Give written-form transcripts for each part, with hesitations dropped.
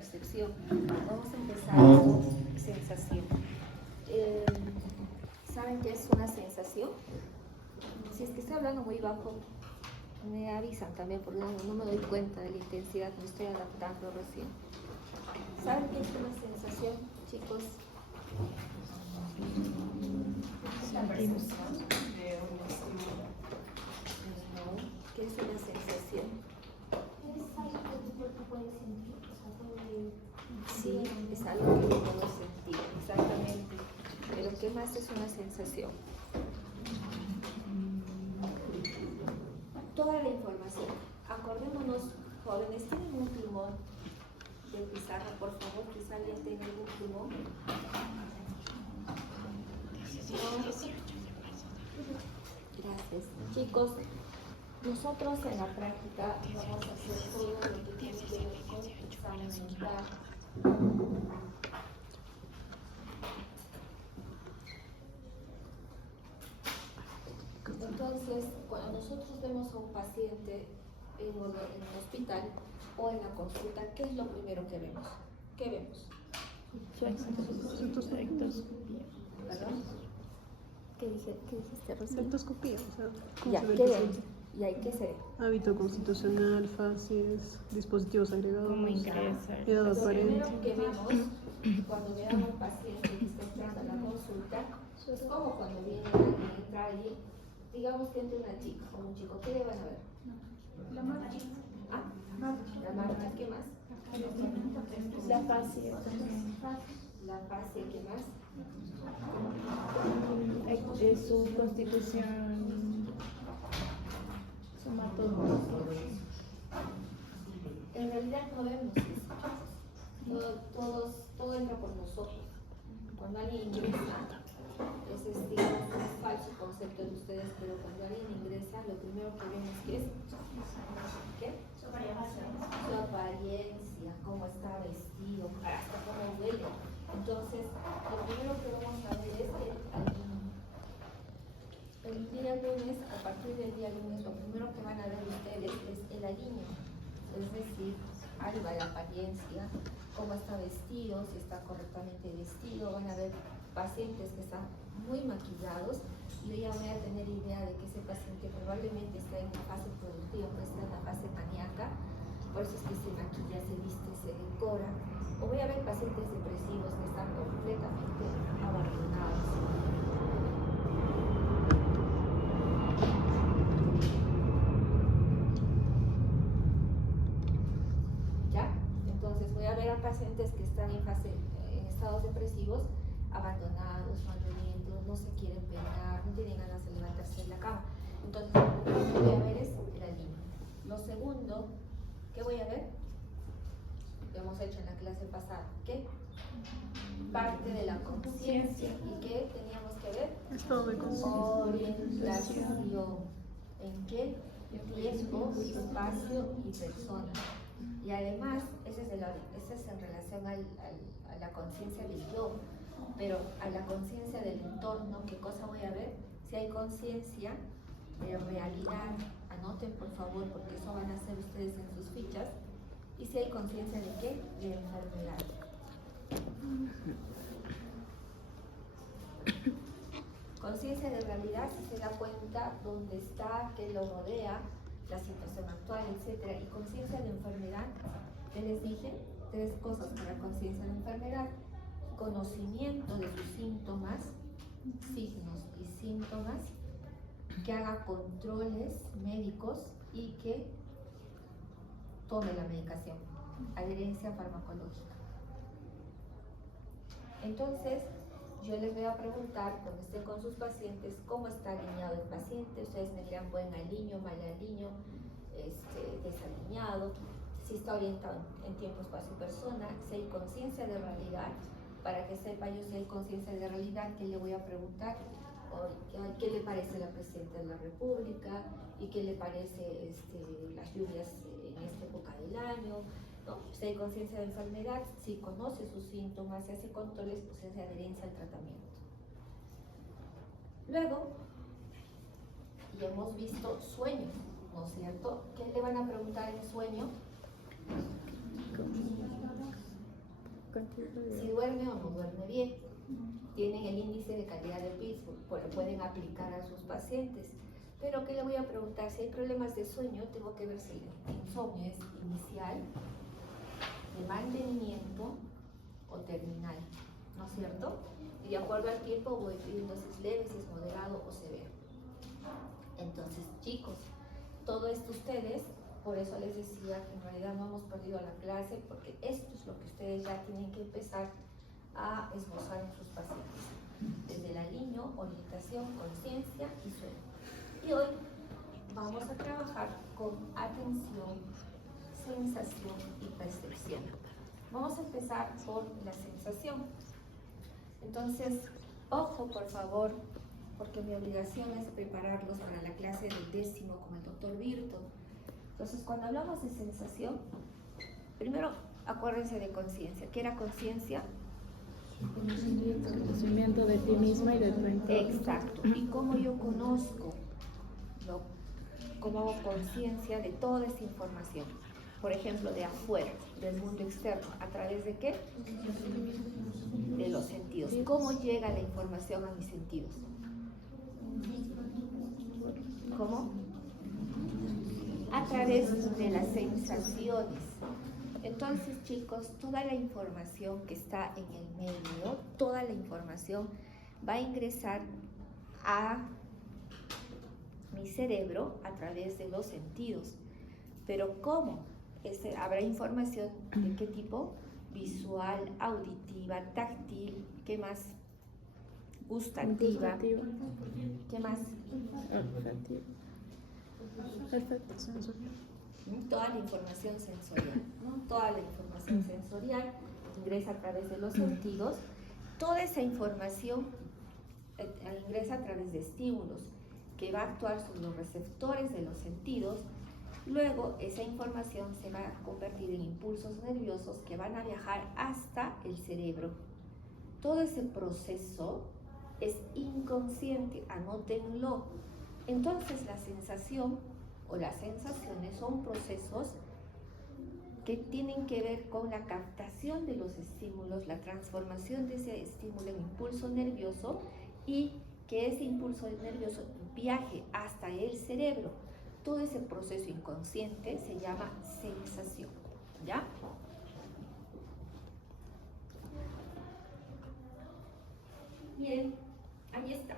percepción. Vamos a empezar con sensación. ¿Saben qué es una sensación? Si es que estoy hablando muy bajo, me avisan también porque no me doy cuenta de la intensidad, me estoy adaptando recién. ¿Saben qué es una sensación, chicos? La percepción de un estímulo. ¿Qué es una sensación? Es algo que tu cuerpo puede sentir, o sea, puede... Sí, es algo que yo puedo sentir, exactamente. Pero ¿qué más es una sensación? Toda la información. Acordémonos, jóvenes, ¿tienen un plumón de pizarra? Por favor, que alguien tenga algún plumón. Gracias. Chicos, nosotros en la práctica vamos a hacer todo lo que tiene que ver con examen mental. Entonces, cuando nosotros vemos a un paciente en el hospital o en la consulta, ¿qué es lo primero que vemos? ¿Qué vemos? ¿Perdón? ¿Qué dijiste recién? Leptoscopía, o sea, ¿cómo Ya, se ve ¿qué el vemos? paciente? ¿Y ahí qué se ve? Hábito constitucional, fases, dispositivos agregados, ¿Cómo ingresa? edad Lo aparente. primero que vemos cuando veamos a un paciente que está entrando a la consulta es como cuando viene alguien, entra alguien, digamos que entra una chica o un chico, ¿qué le van a ver? La marcha. Ah, la marca, ¿qué más? La fascia. La fase, ¿qué más? Es su constitución somatológica. En realidad no vemos eso. Todo entra por nosotros. Cuando alguien ingresa, ese es digamos, un falso concepto de ustedes, pero cuando alguien ingresa, lo primero que vemos que es ¿qué? Su apariencia, cómo está vestido, hasta cómo huele. Entonces, lo primero que vamos a ver es el día lunes, a partir del día lunes, lo primero que van a ver ustedes es el aliño, es decir, algo la apariencia, cómo está vestido, si está correctamente vestido. Van a ver pacientes que están muy maquillados y yo ya voy a tener idea de que ese paciente probablemente está en una fase productiva, puede estar en una fase maníaca, por eso es que se maquilla, se viste, se decora. O voy a ver pacientes depresivos que están completamente abandonados. ¿Ya? Entonces voy a ver a pacientes que están en estados depresivos, abandonados, malolientos, no se quieren peinar, no tienen ganas de levantarse de la cama. Entonces lo que voy a ver es el aliño. Lo segundo, ¿qué voy a ver? Lo hemos hecho en la clase pasada. ¿Qué? Parte de la conciencia. ¿Y qué teníamos que ver? Estado de conciencia. Orientación. ¿En qué? Tiempo, espacio y persona. Y además, ese es en relación a la conciencia del yo, pero a la conciencia del entorno, ¿qué cosa voy a ver? Si hay conciencia de realidad, anoten por favor, porque eso van a hacer ustedes en sus fichas. Y si hay conciencia de qué? De enfermedad. Conciencia de realidad, si se da cuenta dónde está, qué lo rodea, la situación actual, etc. Y conciencia de enfermedad, ¿qué les dije? 3 cosas para conciencia de enfermedad: conocimiento de sus síntomas, signos y síntomas, que haga controles médicos y que tome la medicación, adherencia farmacológica. Entonces, yo les voy a preguntar, cuando estén con sus pacientes, cómo está alineado el paciente. Ustedes me dirán buen aliño, mal aliño, desalineado, si está orientado en tiempo, espacio y persona, si hay conciencia de realidad. Para que sepa yo si hay conciencia de realidad, ¿qué le voy a preguntar? ¿Qué le parece la Presidenta de la República? ¿Y qué le parece las lluvias en esta época del año? ¿No? Si hay conciencia de enfermedad, si conoce sus síntomas, si hace controles, pues se hace adherencia al tratamiento. Luego, y hemos visto sueños, ¿no es cierto? ¿Qué le van a preguntar en sueño? si duerme o no duerme bien. Tienen el índice de calidad de Pittsburgh, pues lo pueden aplicar a sus pacientes. Pero ¿qué le voy a preguntar? Si hay problemas de sueño, tengo que ver si el insomnio es inicial, de mantenimiento o terminal, ¿no es cierto? Y de acuerdo al tiempo voy pidiendo si es leve, si es moderado o severo. Entonces, chicos, todo esto ustedes, por eso les decía que en realidad no hemos perdido la clase, porque esto es lo que ustedes ya tienen que empezar a esbozar en sus pacientes. Desde el aliño, orientación, conciencia y sueño. Y hoy vamos a trabajar con atención, sensación y percepción. Vamos a empezar por la sensación. Entonces, ojo por favor, porque mi obligación es prepararlos para la clase del 10º con el doctor Virto. Entonces, cuando hablamos de sensación, primero acuérdense de conciencia. ¿Qué era conciencia? Conocimiento de ti misma y de tu entorno. Exacto. ¿Y cómo yo conozco? ¿Cómo hago conciencia de toda esa información? Por ejemplo, de afuera, del mundo externo. ¿A través de qué? De los sentidos. ¿Cómo llega la información a mis sentidos? ¿Cómo? A través de las sensaciones. Entonces, chicos, toda la información que está en el medio, toda la información va a ingresar a mi cerebro a través de los sentidos. Pero ¿cómo? Habrá información de qué tipo: visual, auditiva, táctil, ¿qué más? Gustativa, ¿qué más? Olfativa. Toda la información sensorial, ¿no? Toda la información sensorial ingresa a través de los sentidos. Toda esa información ingresa a través de estímulos que va a actuar sobre los receptores de los sentidos. Luego esa información se va a convertir en impulsos nerviosos que van a viajar hasta el cerebro. Todo ese proceso es inconsciente, anótenlo. Entonces la sensación o las sensaciones son procesos que tienen que ver con la captación de los estímulos, la transformación de ese estímulo en impulso nervioso y que ese impulso nervioso viaje hasta el cerebro. Todo ese proceso inconsciente se llama sensación, ¿ya? Bien, ahí está.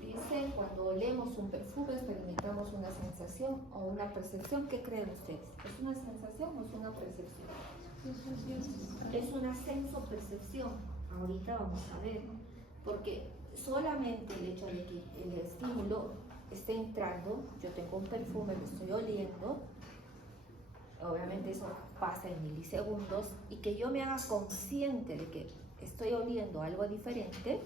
Dice, cuando olemos un perfume experimentamos una sensación o una percepción. ¿Qué creen ustedes? ¿Es una sensación o es una percepción? Es una sensopercepción. Ahorita vamos a ver, porque solamente el hecho de que el estímulo esté entrando, yo tengo un perfume, lo estoy oliendo, obviamente eso pasa en milisegundos, y que yo me haga consciente de que estoy oliendo algo diferente,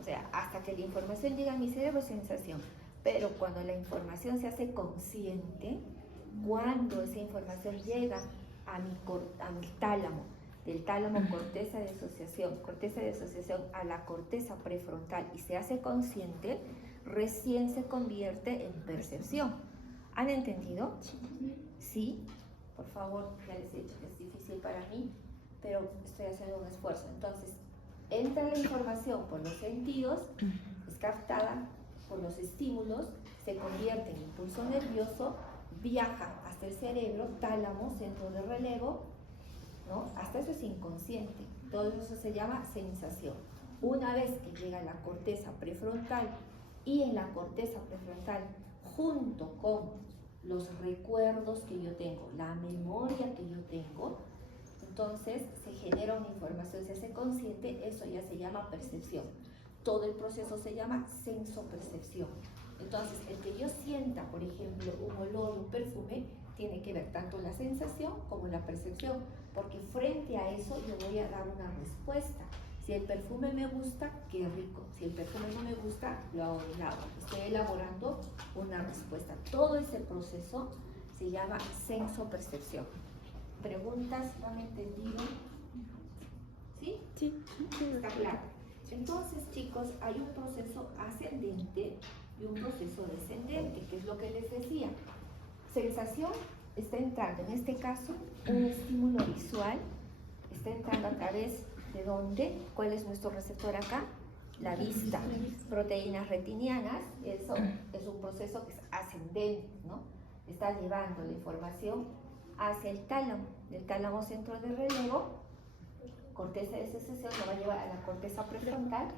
o sea, hasta que la información llega a mi cerebro es sensación, pero cuando la información se hace consciente, cuando esa información llega a mi tálamo, del tálamo corteza de asociación a la corteza prefrontal y se hace consciente, recién se convierte en percepción. ¿Han entendido? Sí. Por favor, ya les he dicho que es difícil para mí, pero estoy haciendo un esfuerzo. Entonces, entra la información por los sentidos, es captada por los estímulos, se convierte en impulso nervioso, viaja hasta el cerebro, tálamo, centro de relevo, ¿no? Hasta eso es inconsciente. Todo eso se llama sensación. Una vez que llega a la corteza prefrontal y en la corteza prefrontal, junto con los recuerdos que yo tengo, la memoria que yo tengo, entonces se genera una información, se hace consciente, eso ya se llama percepción. Todo el proceso se llama sensopercepción. Entonces, el que yo sienta, por ejemplo, un olor, un perfume, tiene que ver tanto la sensación como la percepción, porque frente a eso yo voy a dar una respuesta. Si el perfume me gusta, qué rico. Si el perfume no me gusta, lo hago de lado. Estoy elaborando una respuesta. Todo ese proceso se llama sensopercepción. ¿Preguntas? ¿Lo han entendido? ¿Sí? Sí. Está claro. Entonces, chicos, hay un proceso ascendente y un proceso descendente, que es lo que les decía. Sensación está entrando, en este caso, un estímulo visual, está entrando a través de dónde, cuál es nuestro receptor acá, la vista. Proteínas retinianas, eso es un proceso que es ascendente, ¿no? Está llevando la información hacia el tálamo centro de relevo, corteza de sensación, lo va a llevar a la corteza prefrontal.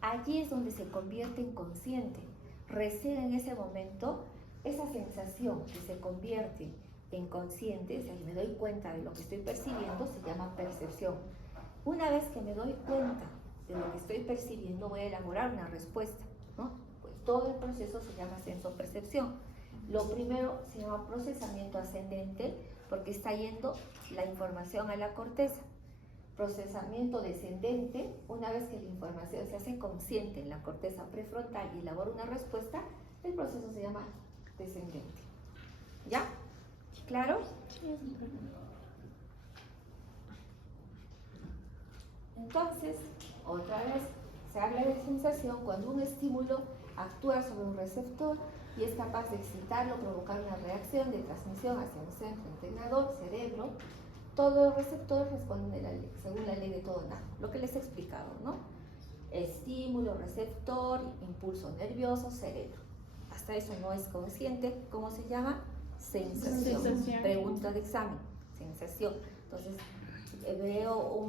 Allí es donde se convierte en consciente. Recién en ese momento, esa sensación que se convierte en consciente, o sea, me doy cuenta de lo que estoy percibiendo, se llama percepción. Una vez que me doy cuenta de lo que estoy percibiendo, voy a elaborar una respuesta, ¿no? Pues todo el proceso se llama sensopercepción. Lo primero se llama procesamiento ascendente, porque está yendo la información a la corteza. Procesamiento descendente, una vez que la información se hace consciente en la corteza prefrontal y elabora una respuesta, el proceso se llama descendente. ¿Ya? ¿Claro? Entonces, otra vez, se habla de sensación cuando un estímulo actúa sobre un receptor y es capaz de excitarlo, provocar una reacción de transmisión hacia un centro integrador, cerebro. Todos los receptores responden según la ley de todo nada, lo que les he explicado, ¿no? Estímulo, receptor, impulso nervioso, cerebro. Hasta eso no es consciente. ¿Cómo se llama? Sensación. Pregunta de examen. Sensación. Entonces, veo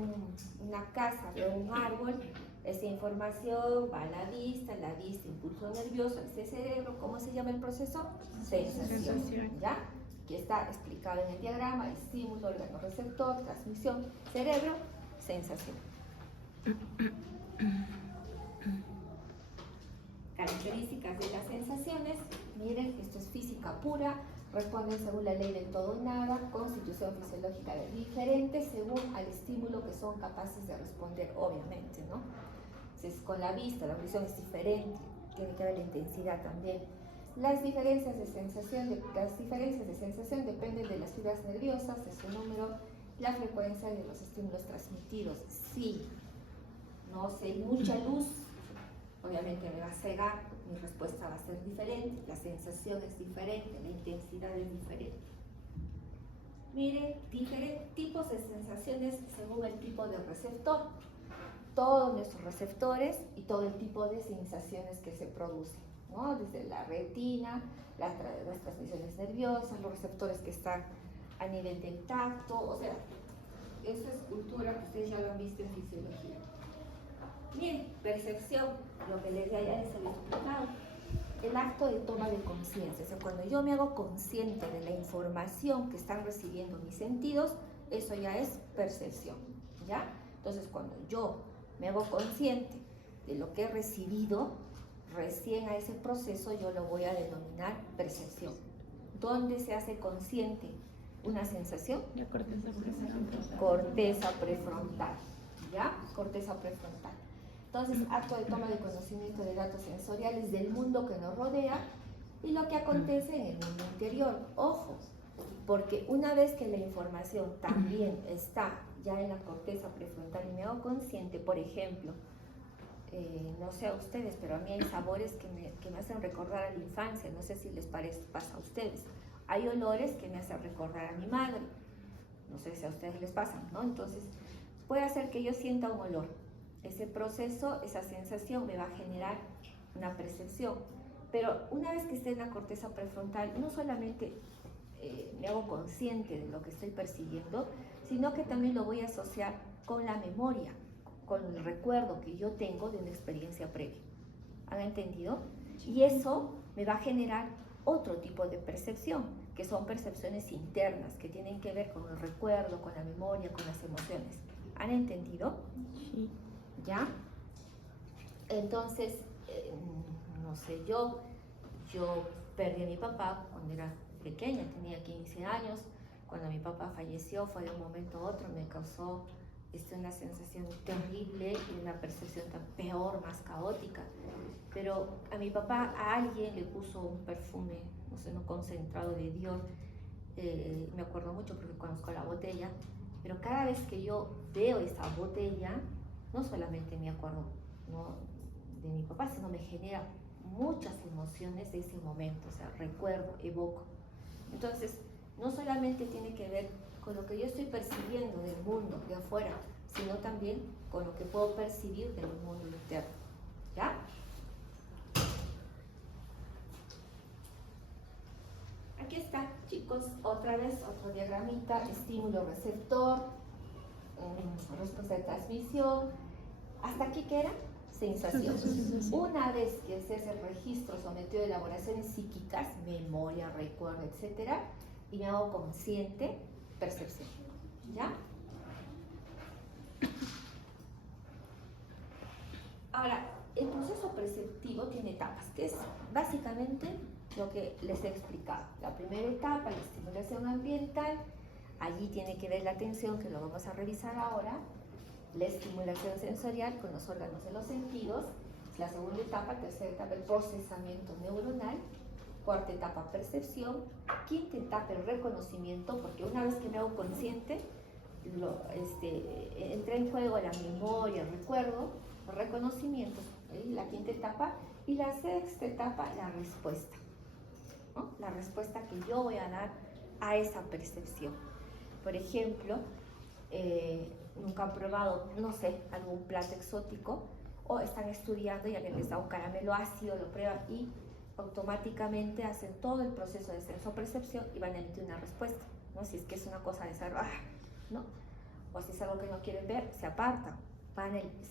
una casa, veo un árbol, esa información va a la vista, impulso nervioso, ese cerebro. ¿Cómo se llama el proceso? Sensación. ¿Ya? Aquí está explicado en el diagrama: estímulo, órgano receptor, transmisión, cerebro, sensación. Características de las sensaciones. Miren, esto es física pura, responden según la ley del todo y nada, constitución fisiológica diferente según al estímulo que son capaces de responder, obviamente, ¿no? Entonces, con la vista, la audición es diferente, tiene que ver la intensidad también. Las diferencias de sensación dependen de las fibras nerviosas, de su número, la frecuencia de los estímulos transmitidos. Sí, no sé, mucha luz, obviamente me va a cegar, mi respuesta va a ser diferente, la sensación es diferente, la intensidad es diferente. Miren, diferentes tipos de sensaciones según el tipo de receptor. Todos nuestros receptores y todo el tipo de sensaciones que se producen, ¿no? Desde la retina, las transmisiones nerviosas, los receptores que están a nivel del tacto, o sea, esa es cultura que ustedes ya lo han visto en fisiología. Bien, percepción, lo que ya les había explicado, el acto de toma de conciencia, o sea, cuando yo me hago consciente de la información que están recibiendo mis sentidos, eso ya es percepción, ¿ya? Entonces, cuando yo me hago consciente de lo que he recibido, recién a ese proceso yo lo voy a denominar percepción. ¿Dónde se hace consciente una sensación? La corteza prefrontal. Corteza prefrontal, ¿ya? Corteza prefrontal. Entonces, acto de toma de conocimiento de datos sensoriales del mundo que nos rodea y lo que acontece en el mundo interior. Ojo, porque una vez que la información también está ya en la corteza prefrontal y me hago consciente, por ejemplo, no sé a ustedes, pero a mí hay sabores que me hacen recordar a la infancia, no sé si les pasa a ustedes. Hay olores que me hacen recordar a mi madre, no sé si a ustedes les pasan, ¿no? Entonces, puede hacer que yo sienta un olor. Ese proceso, esa sensación me va a generar una percepción. Pero una vez que esté en la corteza prefrontal, no solamente me hago consciente de lo que estoy percibiendo, sino que también lo voy a asociar con la memoria, con el recuerdo que yo tengo de una experiencia previa. ¿Han entendido? Y eso me va a generar otro tipo de percepción, que son percepciones internas, que tienen que ver con el recuerdo, con la memoria, con las emociones. ¿Han entendido? Sí. ¿Ya? Entonces, no sé, yo perdí a mi papá cuando era pequeña, tenía 15 años. Cuando mi papá falleció, fue de un momento a otro, me causó una sensación terrible y una percepción tan peor, más caótica. Pero a mi papá, a alguien le puso un perfume, no sé, no concentrado de Dior. Me acuerdo mucho porque conozco la botella, pero cada vez que yo veo esa botella, no solamente me acuerdo, ¿no?, de mi papá, sino me genera muchas emociones de ese momento, o sea, recuerdo, evoco. Entonces, no solamente tiene que ver con lo que yo estoy percibiendo del mundo de afuera, sino también con lo que puedo percibir del mundo interno. ¿Ya? Aquí está, chicos, otra vez, otro diagramita, estímulo-receptor, respuesta de transmisión. ¿Hasta aquí qué era? Sensación. Una vez que se hace el registro sometido a elaboraciones psíquicas, memoria, recuerdo, etcétera, y me hago consciente, percepción. ¿Ya? Ahora, el proceso perceptivo tiene etapas, que es básicamente lo que les he explicado. La primera etapa, la estimulación ambiental, allí tiene que ver la atención, que lo vamos a revisar ahora. La estimulación sensorial con los órganos de los sentidos. La segunda etapa, tercera etapa, el procesamiento neuronal. Cuarta etapa, percepción. Quinta etapa, el reconocimiento, porque una vez que me hago consciente, entra en juego la memoria, el recuerdo, los reconocimientos, la quinta etapa. Y la sexta etapa, la respuesta, ¿no? La respuesta que yo voy a dar a esa percepción. Por ejemplo, nunca han probado, no sé, algún plato exótico, o están estudiando y alguien les da un caramelo ácido, lo prueban y automáticamente hacen todo el proceso de senso-percepción y van a emitir una respuesta, ¿no? Si es que es una cosa de ser, ¿no? O si es algo que no quieren ver, se apartan.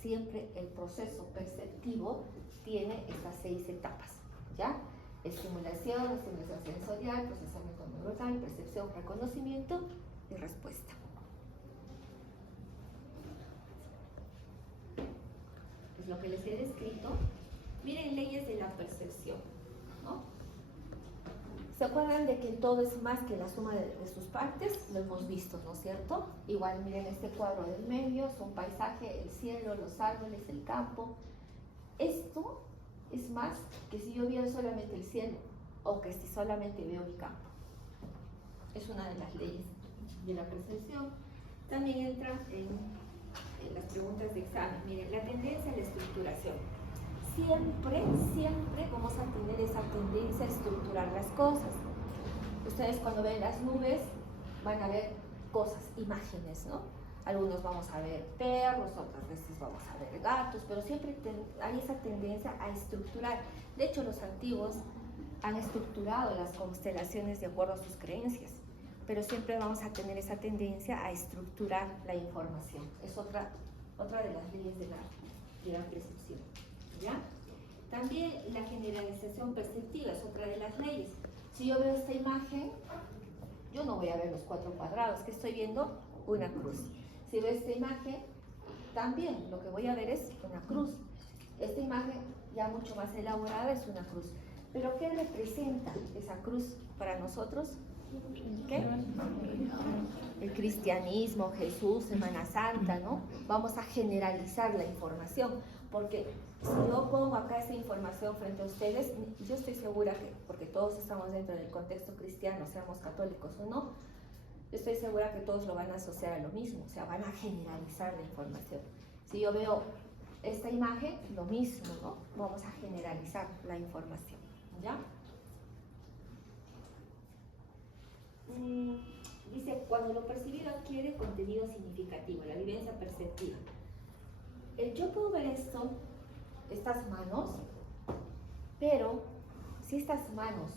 Siempre el proceso perceptivo tiene estas 6 etapas, ¿ya? Estimulación sensorial, procesamiento neuronal, percepción, reconocimiento y respuesta. Pues lo que les he descrito, miren leyes de la percepción, ¿no? ¿Se acuerdan de que el todo es más que la suma de sus partes? Lo hemos visto, ¿no es cierto? Igual miren este cuadro del medio, es un paisaje, el cielo, los árboles, el campo. Esto es más que si yo veo solamente el cielo o que si solamente veo mi campo. Es una de las leyes de la percepción. También entra en las preguntas de examen. Miren, la tendencia a la estructuración. Siempre vamos a tener esa tendencia a estructurar las cosas. Ustedes cuando ven las nubes van a ver cosas, imágenes, ¿no? Algunos vamos a ver perros, otras veces vamos a ver gatos, pero siempre hay esa tendencia a estructurar. De hecho, los antiguos han estructurado las constelaciones de acuerdo a sus creencias, pero siempre vamos a tener esa tendencia a estructurar la información. Es otra de las leyes de la percepción, ¿ya? También la generalización perceptiva es otra de las leyes. Si yo veo esta imagen, yo no voy a ver los 4 cuadrados, que estoy viendo una cruz. Si veo esta imagen, también lo que voy a ver es una cruz. Esta imagen ya mucho más elaborada es una cruz. ¿Pero qué representa esa cruz para nosotros? ¿Qué? El cristianismo, Jesús, Semana Santa, ¿no? Vamos a generalizar la información, porque si yo pongo acá esa información frente a ustedes, yo estoy segura que, porque todos estamos dentro del contexto cristiano, seamos católicos o no, yo estoy segura que todos lo van a asociar a lo mismo, o sea, van a generalizar la información. Si yo veo esta imagen, lo mismo, ¿no? Vamos a generalizar la información, ¿ya? Dice, cuando lo percibido adquiere contenido significativo, la vivencia perceptiva. Yo puedo ver estas manos, pero si estas manos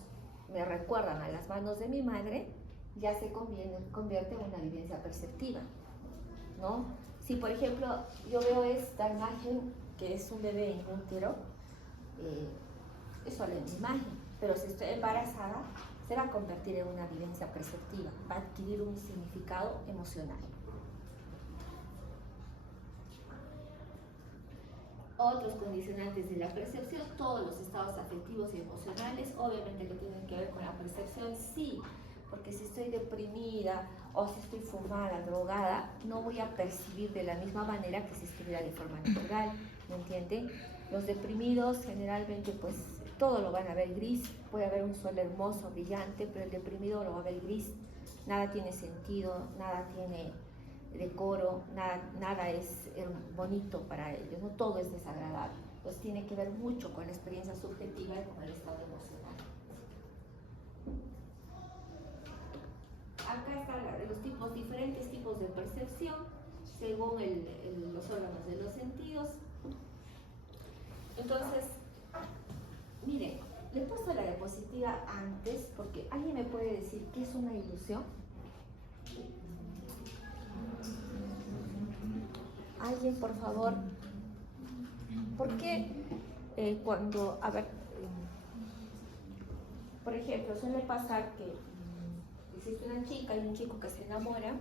me recuerdan a las manos de mi madre, ya se convierte en una vivencia perceptiva, ¿no? Si por ejemplo yo veo esta imagen que es un bebé en útero, es solo una imagen, pero si estoy embarazada, se va a convertir en una vivencia perceptiva, va a adquirir un significado emocional. Otros condicionantes de la percepción, todos los estados afectivos y emocionales, obviamente que tienen que ver con la percepción, sí, porque si estoy deprimida o si estoy fumada, drogada, no voy a percibir de la misma manera que si estuviera de forma natural, ¿me entienden? Los deprimidos generalmente pues todo lo van a ver gris, puede haber un sol hermoso, brillante, pero el deprimido lo va a ver gris, nada tiene sentido, nada tiene decoro, nada es bonito para ellos, no todo es desagradable. Entonces tiene que ver mucho con la experiencia subjetiva y con el estado emocional. acá están los tipos, diferentes tipos de percepción según los órganos de los sentidos. Entonces, miren, le he puesto la diapositiva antes porque ¿alguien me puede decir qué es una ilusión? ¿Alguien, por favor? ¿Por qué cuando, a ver, por ejemplo, suele pasar que existe una chica y un chico que se enamora,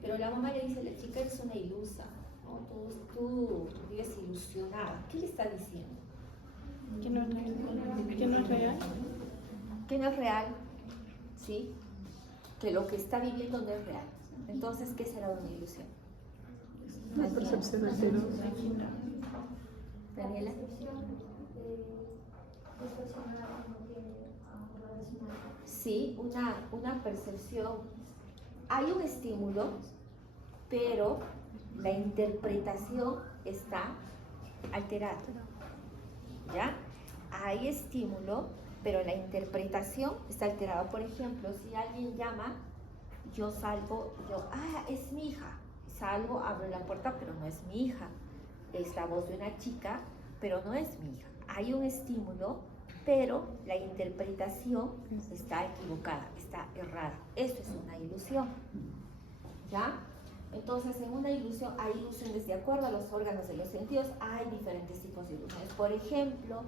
pero la mamá le dice a la chica, eres una ilusa, ¿no? Tú vives ilusionada. ¿Qué le está diciendo? ¿Que no es real? ¿Que no es real? Que no es real, ¿sí? Que lo que está viviendo no es real. Entonces, ¿qué será una ilusión? La percepción alterada. Daniela. Sí, una percepción. Hay un estímulo, pero la interpretación está alterada. ¿Ya? Hay estímulo, pero la interpretación está alterada. Por ejemplo, si alguien llama, yo salgo, es mi hija. Salgo, abro la puerta, pero no es mi hija. Es la voz de una chica, pero no es mi hija. Hay un estímulo, pero la interpretación está equivocada, está errada. Eso es una ilusión. ¿Ya? Entonces, en una ilusión hay ilusiones de acuerdo a los órganos de los sentidos. Hay diferentes tipos de ilusiones. Por ejemplo,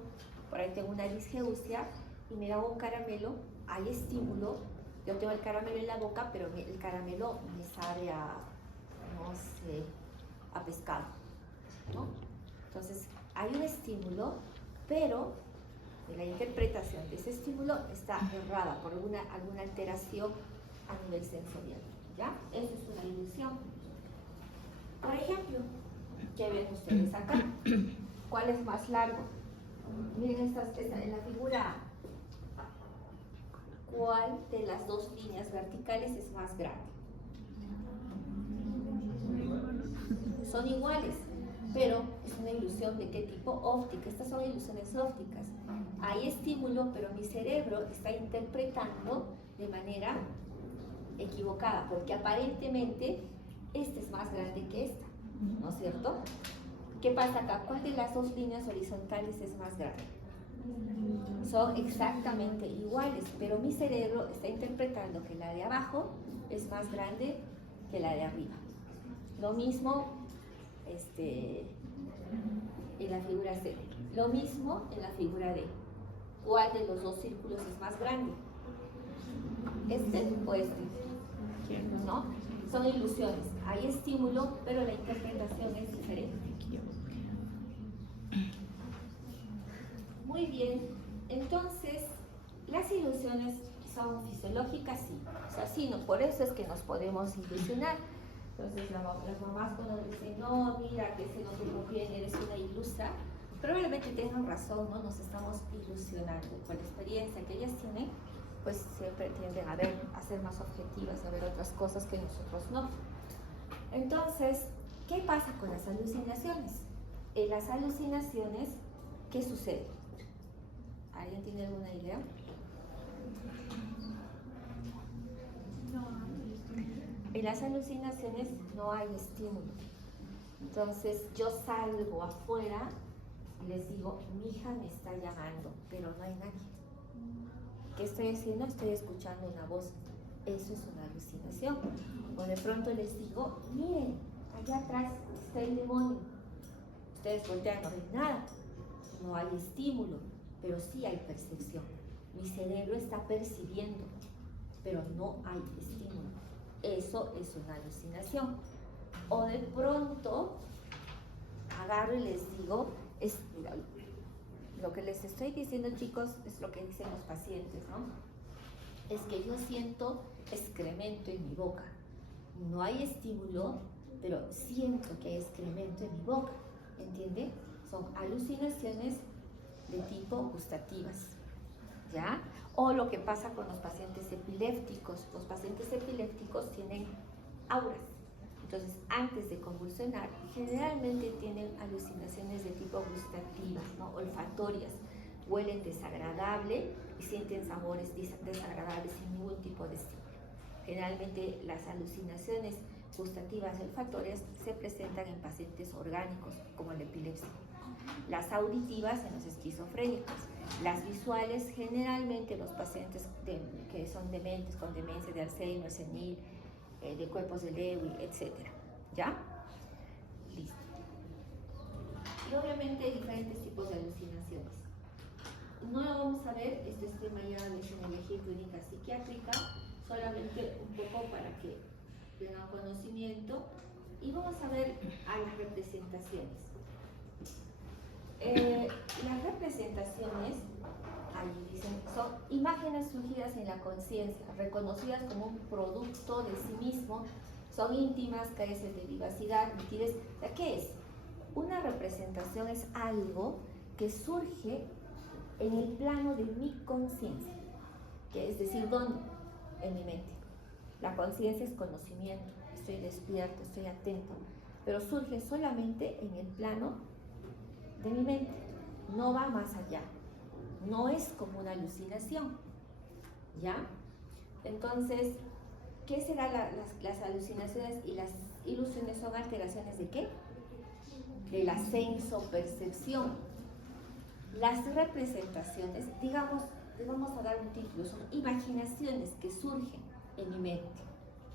por ahí tengo una disgeusia y me da un caramelo, hay estímulo. Yo tengo el caramelo en la boca, pero el caramelo me sabe a, no sé, a pescado, ¿no? Entonces, hay un estímulo, pero la interpretación de ese estímulo está errada por alguna alteración a nivel sensorial, ¿ya? Esa es una ilusión. Por ejemplo, ¿qué ven ustedes acá? ¿Cuál es más largo? Miren en la figura, ¿cuál de las dos líneas verticales es más grande? Son iguales, pero es una ilusión ¿de qué tipo? Óptica. Estas son ilusiones ópticas. Hay estímulo, pero mi cerebro está interpretando de manera equivocada, porque aparentemente esta es más grande que esta, ¿no es cierto? ¿Qué pasa acá? ¿Cuál de las dos líneas horizontales es más grande? Son exactamente iguales, pero mi cerebro está interpretando que la de abajo es más grande que la de arriba. Lo mismo en la figura C. Lo mismo en la figura D. ¿Cuál de los dos círculos es más grande? ¿Este o este? ¿No? Son ilusiones. Hay estímulo, pero la interpretación es diferente. Muy bien. Entonces, las ilusiones son fisiológicas, sí. O sea, sí, no, por eso es que nos podemos ilusionar. Entonces las mamás cuando dicen, no, mira, que si no te conviene, eres una ilusa, probablemente tengan razón, ¿no? Nos estamos ilusionando. Con la experiencia que ellas tienen, pues siempre tienden a ser más objetivas, a ver otras cosas que nosotros no. Entonces, ¿qué pasa con las alucinaciones? En las alucinaciones, ¿qué sucede? ¿Alguien tiene alguna idea? En las alucinaciones no hay estímulo. Entonces yo salgo afuera y les digo, mi hija me está llamando, pero no hay nadie. ¿Qué estoy haciendo? Estoy escuchando una voz. Eso es una alucinación. O de pronto les digo, miren, allá atrás está el demonio. Ustedes voltean, no ven nada. No hay estímulo, pero sí hay percepción. Mi cerebro está percibiendo, pero no hay estímulo. Eso es una alucinación. O de pronto agarro y les digo, lo que les estoy diciendo, chicos, es lo que dicen los pacientes, ¿no? Es que yo siento excremento en mi boca. No hay estímulo, pero siento que hay excremento en mi boca. ¿Entiende? Son alucinaciones de tipo gustativas, ¿ya? O lo que pasa con los pacientes epilépticos. Los pacientes epilépticos tienen auras. Entonces, antes de convulsionar, generalmente tienen alucinaciones de tipo gustativas, ¿no? Olfatorias. Huelen desagradable y sienten sabores desagradables sin ningún tipo de estímulo. Generalmente las alucinaciones gustativas y olfatorias se presentan en pacientes orgánicos, como la epilepsia. Las auditivas en los esquizofrénicos. Las visuales, generalmente los pacientes que son dementes, con demencia de Alzheimer, senil, de cuerpos de Lewy, etc. ¿Ya? Listo. Y obviamente hay diferentes tipos de alucinaciones. No lo vamos a ver, este es tema ya de genealogía clínica psiquiátrica, solamente un poco para que tengan conocimiento. Y vamos a ver a las representaciones. Las representaciones, ahí dicen, son imágenes surgidas en la conciencia, reconocidas como un producto de sí mismo, son íntimas, carecen de vivacidad, nitidez. ¿Qué es? Una representación es algo que surge en el plano de mi conciencia, que es decir, ¿dónde? En mi mente. La conciencia es conocimiento, estoy despierto, estoy atento, pero surge solamente en el plano de mi mente, no va más allá, no es como una alucinación, ¿ya? Entonces, ¿qué serán las alucinaciones y las ilusiones? Son alteraciones ¿de qué? De la sensopercepción. Las representaciones, digamos, les vamos a dar un título, son imaginaciones que surgen en mi mente.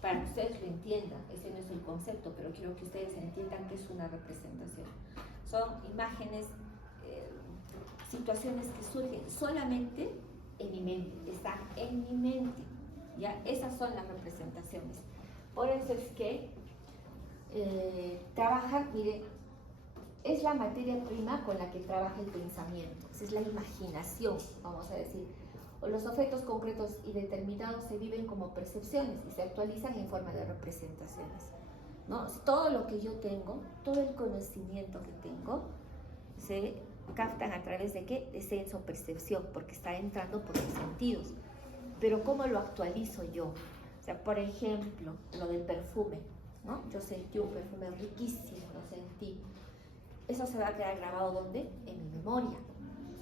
Para que ustedes lo entiendan, ese no es el concepto, pero quiero que ustedes entiendan qué es una representación. Son imágenes, situaciones que surgen solamente en mi mente, están en mi mente, ¿ya? Esas son las representaciones. Por eso es que trabajar, mire, es la materia prima con la que trabaja el pensamiento, es la imaginación, vamos a decir. O los objetos concretos y determinados se viven como percepciones y se actualizan en forma de representaciones, ¿no? Todo lo que yo tengo, todo el conocimiento que tengo, se captan a través de ¿qué? De senso-percepción, porque está entrando por los sentidos. Pero ¿cómo lo actualizo yo? O sea, por ejemplo, lo del perfume, ¿no? Yo sentí un perfume riquísimo, lo sentí. Eso se va a quedar grabado ¿dónde? En mi memoria.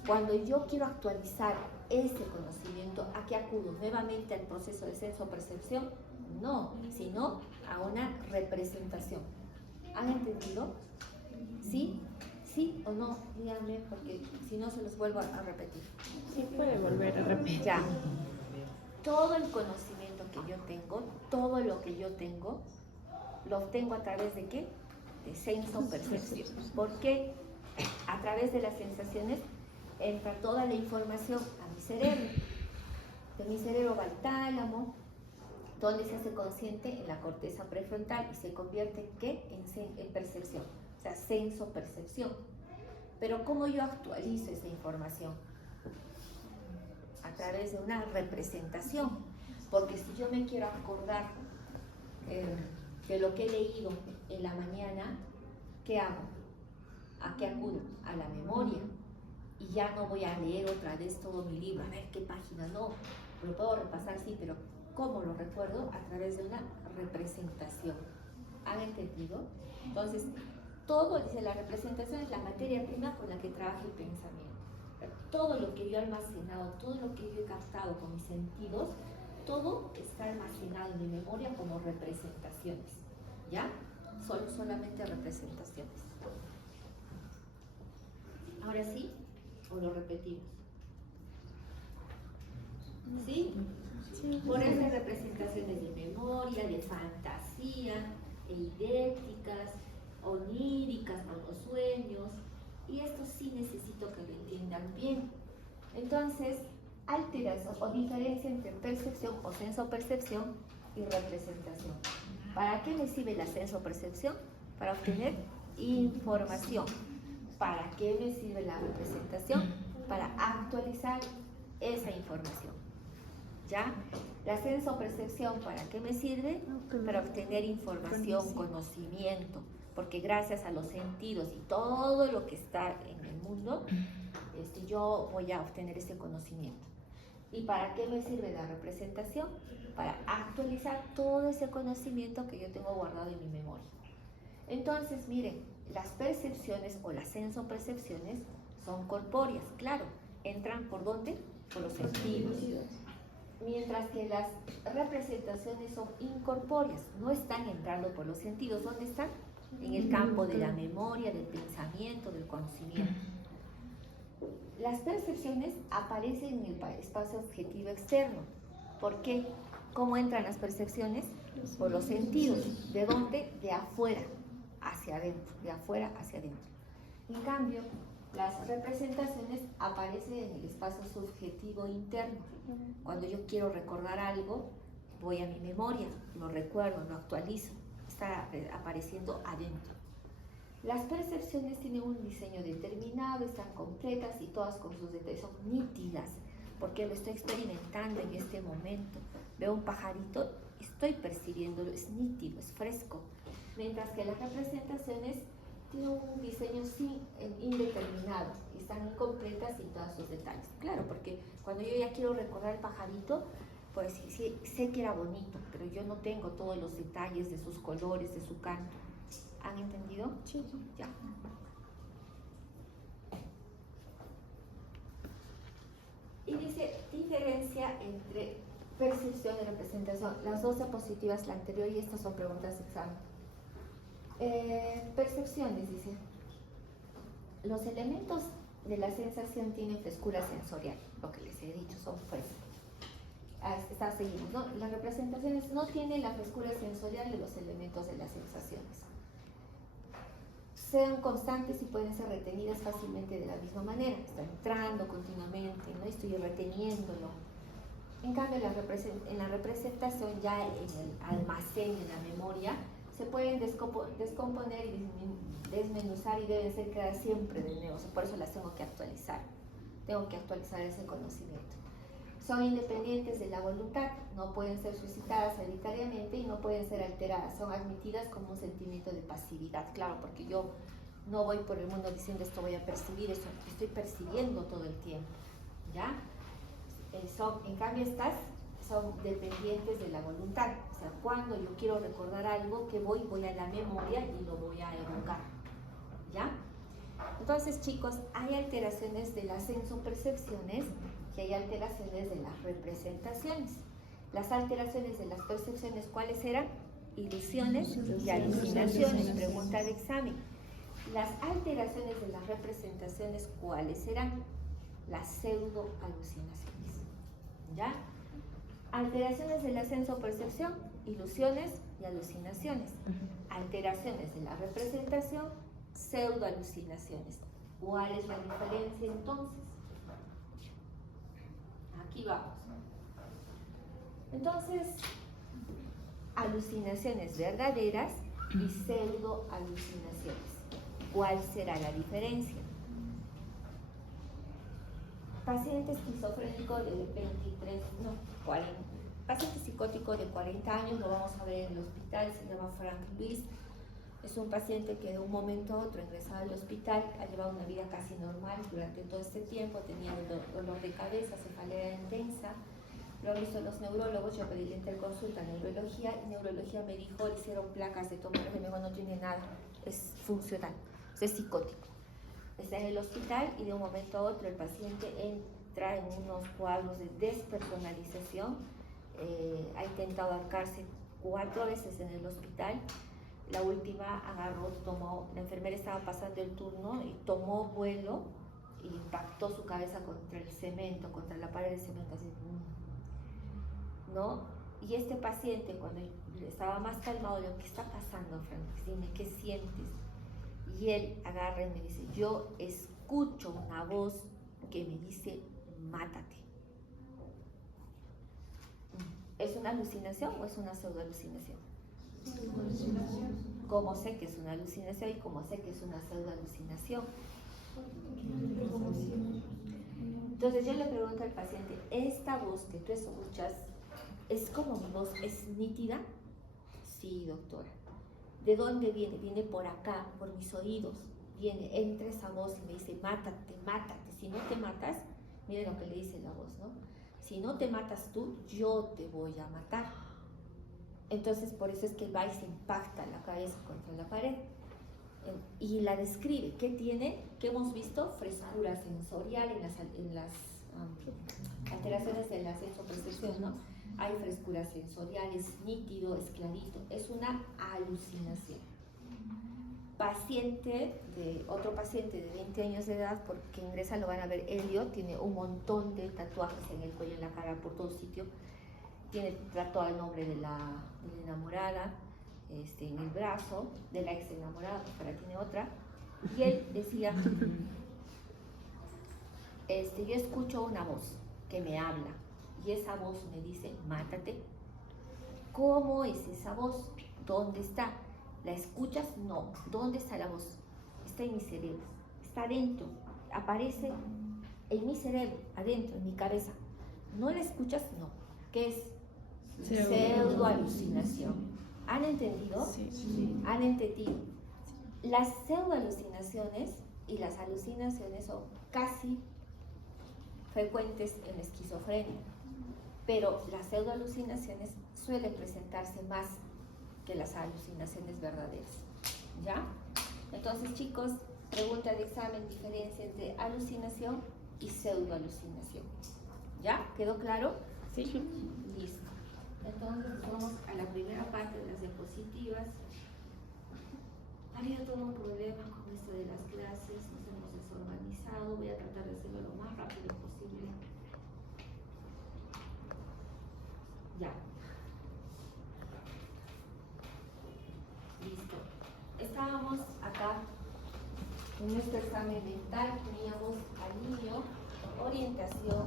Cuando yo quiero actualizar ese conocimiento, ¿a qué acudo? ¿Nuevamente al proceso de senso-percepción? No, sino a una representación. ¿Han entendido? ¿Sí? ¿Sí o no? Díganme, porque si no se los vuelvo a repetir. Sí, puede volver a repetir. Ya. Todo el conocimiento que yo tengo, todo lo que yo tengo, lo obtengo a través de ¿qué? De senso-percepción. Porque a través de las sensaciones entra toda la información a mi cerebro. De mi cerebro va al tálamo, donde se hace consciente en la corteza prefrontal y se convierte ¿en qué? En percepción, o sea, senso-percepción. Pero ¿cómo yo actualizo esa información? A través de una representación. Porque si yo me quiero acordar de lo que he leído en la mañana, ¿qué hago? ¿A qué acudo? A la memoria. Y ya no voy a leer otra vez todo mi libro, a ver qué página, no. Lo puedo repasar, sí, pero ¿cómo lo recuerdo? A través de una representación. ¿Han entendido? Entonces, todo, dice, la representación es la materia prima con la que trabaja el pensamiento. Todo lo que yo he almacenado, todo lo que yo he captado con mis sentidos, todo está almacenado en mi memoria como representaciones. ¿Ya? Solamente representaciones. Ahora sí, o lo repetimos. ¿Sí? Sí. Por eso hay representaciones de memoria, de fantasía, eidéticas, oníricas con los sueños, y esto sí necesito que lo entiendan bien. Entonces, alteración o diferencia entre percepción o senso-percepción y representación. ¿Para qué me sirve la senso-percepción? Para obtener información. ¿Para qué me sirve la representación? Para actualizar esa información. ¿Ya? La senso-percepción, ¿para qué me sirve? Para obtener información, conocimiento. Porque gracias a los sentidos y todo lo que está en el mundo, yo voy a obtener ese conocimiento. ¿Y para qué me sirve la representación? Para actualizar todo ese conocimiento que yo tengo guardado en mi memoria. Entonces, miren, las percepciones o las sensopercepciones son corpóreas, claro. ¿Entran por dónde? Por los sentidos. Mientras que las representaciones son incorpóreas, no están entrando por los sentidos. ¿Dónde están? En el campo de la memoria, del pensamiento, del conocimiento. Las percepciones aparecen en el espacio objetivo externo. ¿Por qué? ¿Cómo entran las percepciones? Por los sentidos. ¿De dónde? De afuera hacia adentro. De afuera hacia adentro. En cambio, las representaciones aparecen en el espacio subjetivo interno. Cuando yo quiero recordar algo, voy a mi memoria, lo recuerdo, lo actualizo. Está apareciendo adentro. Las percepciones tienen un diseño determinado, están completas y todas con sus detalles, son nítidas, porque lo estoy experimentando en este momento. Veo un pajarito, estoy percibiéndolo, es nítido, es fresco. Mientras que las representaciones tienen un diseño indeterminado, están incompletas y todos sus detalles. Claro, porque cuando yo ya quiero recordar el pajarito, pues sí, sé que era bonito, pero yo no tengo todos los detalles de sus colores, de su canto. ¿Han entendido? Sí. Ya. Y dice, diferencia entre percepción y representación. Las dos diapositivas, la anterior y estas son preguntas de examen. Percepciones, dice. Los elementos de la sensación tienen frescura sensorial, lo que les he dicho, son frescos. Está seguido, ¿no? Las representaciones no tienen la frescura sensorial de los elementos de las sensaciones. Sean constantes y pueden ser retenidas fácilmente de la misma manera. Está entrando continuamente, ¿no? Estoy reteniéndolo. En cambio, en la representación, ya en el almacén, en la memoria, se pueden descomponer y desmenuzar y deben ser creadas siempre de nuevo. O sea, por eso las tengo que actualizar. Tengo que actualizar ese conocimiento. Son independientes de la voluntad, no pueden ser suscitadas hereditariamente y no pueden ser alteradas. Son admitidas como un sentimiento de pasividad. Claro, porque yo no voy por el mundo diciendo esto voy a percibir, esto estoy percibiendo todo el tiempo. ¿Ya? En cambio, estas son dependientes de la voluntad. O sea, cuando yo quiero recordar algo, que voy a la memoria y lo voy a evocar. ¿Ya? Entonces, chicos, hay alteraciones de las sensopercepciones y hay alteraciones de las representaciones. Las alteraciones de las percepciones, ¿cuáles eran? Ilusiones y alucinaciones. Pregunta de examen. Las alteraciones de las representaciones, ¿cuáles eran? Las pseudo-alucinaciones. ¿Ya? Alteraciones de la sensopercepción, ilusiones y alucinaciones. Alteraciones de la representación, pseudo-alucinaciones. ¿Cuál es la diferencia entonces? Aquí vamos. Entonces, alucinaciones verdaderas y pseudo-alucinaciones. ¿Cuál será la diferencia? Paciente esquizofrénico de 40, paciente psicótico de 40 años, lo vamos a ver en el hospital, se llama Frank Luis. Es un paciente que de un momento a otro ingresado al hospital, ha llevado una vida casi normal durante todo este tiempo, tenía dolor de cabeza, cefalea intensa. Lo han visto los neurólogos, yo pedí la interconsulta a neurología, y neurología me dijo, le hicieron placas de tomografía, me dijo, no tiene nada, es funcional, es psicótico. Está en el hospital y de un momento a otro el paciente entra en unos cuadros de despersonalización, ha intentado ahorcarse 4 veces en el hospital. La última la enfermera estaba pasando el turno y tomó vuelo y impactó su cabeza contra el cemento, contra la pared de cemento, así, ¿no? Y este paciente, cuando estaba más calmado, le digo, ¿qué está pasando, Frank? Dime, ¿qué sientes? Y él agarra y me dice, yo escucho una voz que me dice, mátate. ¿Es una alucinación o es una pseudoalucinación? ¿Cómo sé que es una alucinación y cómo sé que es una pseudoalucinación? Entonces yo le pregunto al paciente, ¿esta voz que tú escuchas es como mi voz, es nítida? Sí, doctora. ¿De dónde viene? Viene por acá, por mis oídos. Entra esa voz y me dice, mátate, mátate. Si no te matas, mire lo que le dice la voz, ¿no? Si no te matas tú, yo te voy a matar. Entonces, por eso es que va y se impacta la cabeza contra la pared. Y la describe. ¿Qué tiene? ¿Qué hemos visto? Frescura sensorial en las alteraciones de la sensopercepción, ¿no? Hay frescura sensorial, es nítido, es clarito, es una alucinación. Otro paciente de 20 años de edad, porque ingresa, lo van a ver, Elio, tiene un montón de tatuajes en el cuello, en la cara, por todo sitio. Tiene tatuado el nombre de la enamorada en el brazo, de la ex enamorada, porque ahora tiene otra. Y él decía, yo escucho una voz que me habla y esa voz me dice, mátate. ¿Cómo es esa voz? ¿Dónde está? ¿La escuchas? No. ¿Dónde está la voz? Está en mi cerebro, está adentro, aparece en mi cerebro, adentro, en mi cabeza. ¿No la escuchas? No. ¿Qué es? Pseudoalucinación. ¿Han entendido? Sí. ¿Han entendido? Las pseudoalucinaciones y las alucinaciones son casi frecuentes en la esquizofrenia, pero las pseudoalucinaciones suelen presentarse más que las alucinaciones verdaderas, ¿ya? Entonces, chicos, pregunta de examen, diferencia entre alucinación y pseudoalucinación. ¿Ya? ¿Quedó claro? Sí. Listo. Entonces, vamos a la primera parte de las diapositivas. Ha habido todo un problema con esto de las clases, nos hemos desorganizado, voy a tratar de hacerlo lo más rápido posible. Ya. Listo. Estábamos acá en nuestro examen mental, teníamos al niño, orientación.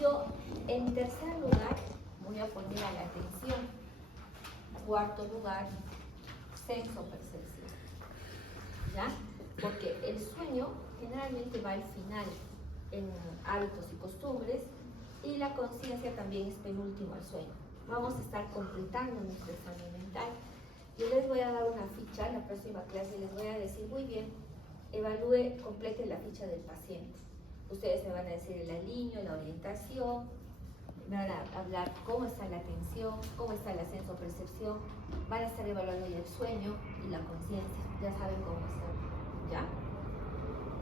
Yo, en tercer lugar, voy a poner a la atención. Cuarto lugar, sensopercepción. ¿Ya? Porque el sueño generalmente va al final en hábitos y costumbres y la conciencia también es penúltimo al sueño. Vamos a estar completando nuestro examen mental. Yo les voy a dar una ficha en la próxima clase, les voy a decir, muy bien, evalúe, complete la ficha del paciente. Ustedes me van a decir el aliño, la orientación, me van a hablar cómo está la atención, cómo está la sensopercepción, van a estar evaluando ya el sueño y la conciencia, ya saben cómo hacerlo, ¿ya?